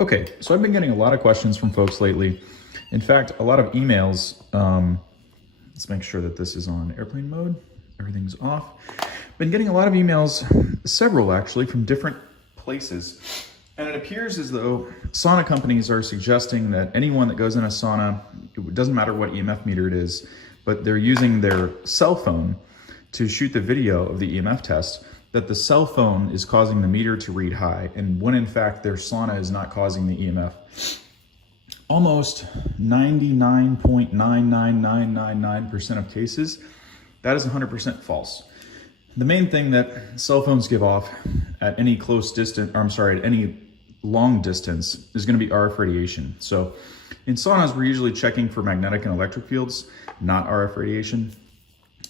Okay, so I've been getting a lot of questions from folks lately. In fact, a lot of emails. Let's make sure that this is on airplane mode. Everything's off. Been getting a lot of emails, several actually, from different places. And it appears as though sauna companies are suggesting that anyone that goes in a sauna, it doesn't matter what EMF meter it is, but they're using their cell phone to shoot the video of the EMF test, that the cell phone is causing the meter to read high, and when in fact their sauna is not causing the EMF. Almost 99.99999% of cases, that is 100% false. The main thing that cell phones give off at any close distance, or I'm sorry, at any long distance, is going to be RF radiation. So in saunas, we're usually checking for magnetic and electric fields, not RF radiation.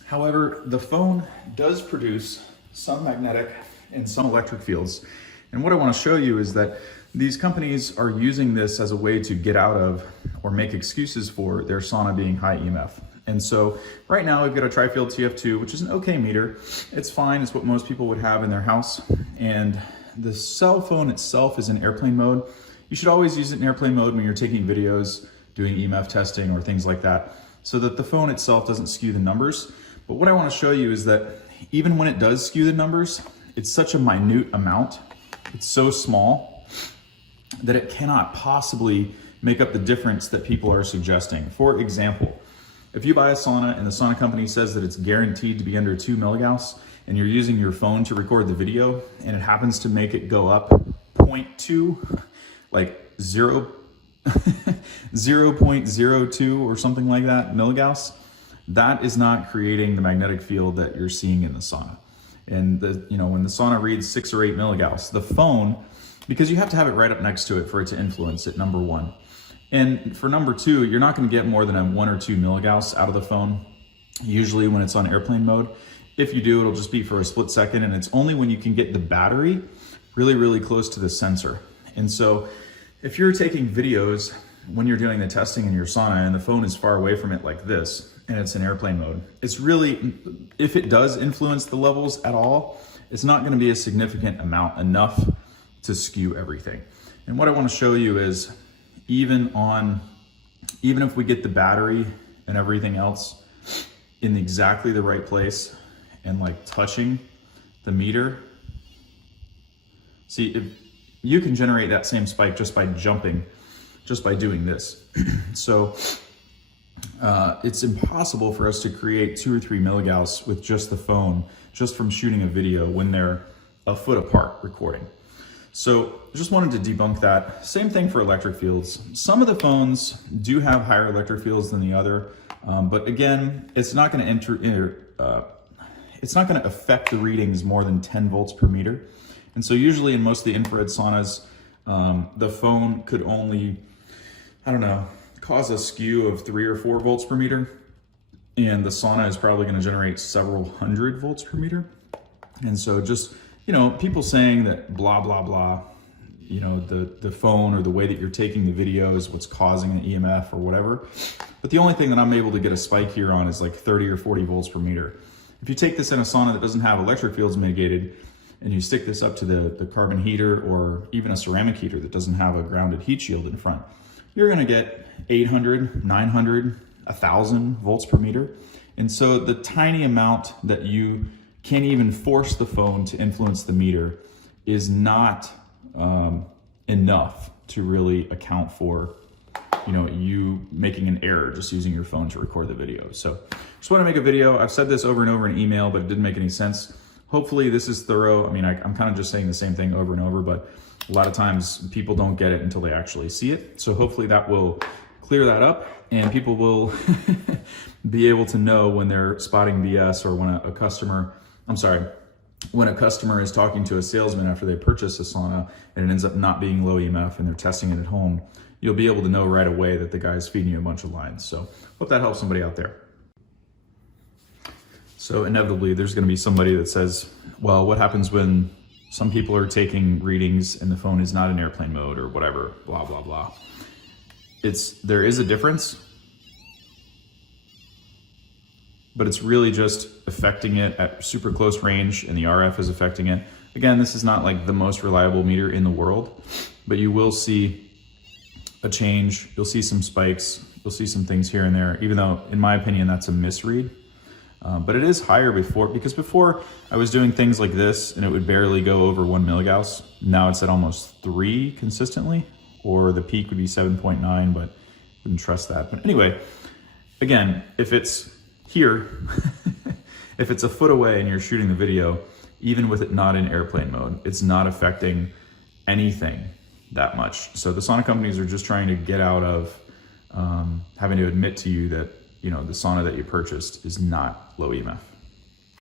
However, the phone does produce some magnetic and some electric fields. And what I want to show you is that these companies are using this as a way to get out of or make excuses for their sauna being high EMF. And so right now we've got a tri-field TF2, which is an okay meter. It's fine, it's what most people would have in their house. And the cell phone itself is in airplane mode. You should always use it in airplane mode when you're taking videos, doing EMF testing or things like that, so that the phone itself doesn't skew the numbers. But what I want to show you is that even when it does skew the numbers, it's such a minute amount, it's so small, that it cannot possibly make up the difference that people are suggesting. For example, if you buy a sauna and the sauna company says that it's guaranteed to be under 2 milligauss, and you're using your phone to record the video, and it happens to make it go up 0.2, like 0.02 or something like that, milligauss, that is not creating the magnetic field that you're seeing in the sauna. And when the sauna reads 6 or 8 milligauss, the phone, because you have to have it right up next to it for it to influence it, number one. And for number two, you're not going to get more than a 1 or 2 milligauss out of the phone, usually when it's on airplane mode. If you do, it'll just be for a split second, and it's only when you can get the battery really, really close to the sensor. And so if you're taking videos when you're doing the testing in your sauna and the phone is far away from it like this, and it's in airplane mode, it's really, if it does influence the levels at all, it's not going to be a significant amount, enough to skew everything. And what I want to show you is even if we get the battery and everything else in exactly the right place and like touching the meter, see, if you can generate that same spike just by jumping, just by doing this. So it's impossible for us to create 2 or 3 milligauss with just the phone, just from shooting a video when they're a foot apart recording. So just wanted to debunk that. Same thing for electric fields. Some of the phones do have higher electric fields than the other, but again, it's not going to affect the readings more than 10 volts per meter. And so usually in most of the infrared saunas, the phone could only, cause a skew of 3 or 4 volts per meter. And the sauna is probably going to generate several hundred volts per meter. And so just, people saying that blah, blah, blah, the phone or the way that you're taking the video is what's causing the EMF or whatever. But the only thing that I'm able to get a spike here on is like 30 or 40 volts per meter. If you take this in a sauna that doesn't have electric fields mitigated, and you stick this up to the carbon heater or even a ceramic heater that doesn't have a grounded heat shield in front, you're going to get 800, 900, 1,000 volts per meter. And so the tiny amount that you can't even force the phone to influence the meter is not enough to really account for you making an error just using your phone to record the video. So just want to make a video. I've said this over and over in email, but it didn't make any sense. Hopefully this is thorough. I mean, I'm kind of just saying the same thing over and over, but a lot of times people don't get it until they actually see it. So hopefully that will clear that up, and people will be able to know when they're spotting BS, or when a customer is talking to a salesman after they purchase a sauna and it ends up not being low EMF and they're testing it at home. You'll be able to know right away that the guy's feeding you a bunch of lines. So hope that helps somebody out there. So inevitably there's going to be somebody that says, well, what happens when some people are taking readings and the phone is not in airplane mode or whatever, blah, blah, blah. There is a difference, but it's really just affecting it at super close range, and the RF is affecting it. Again, this is not like the most reliable meter in the world, but you will see a change. You'll see some spikes. You'll see some things here and there, even though in my opinion, that's a misread. But it is higher because before I was doing things like this and it would barely go over 1 milligauss. Now it's at almost 3 consistently, or the peak would be 7.9, but wouldn't trust that. But anyway, again, if it's here, if it's a foot away and you're shooting the video, even with it not in airplane mode, it's not affecting anything that much. So the sauna companies are just trying to get out of having to admit to you that, you know, the sauna that you purchased is not low EMF.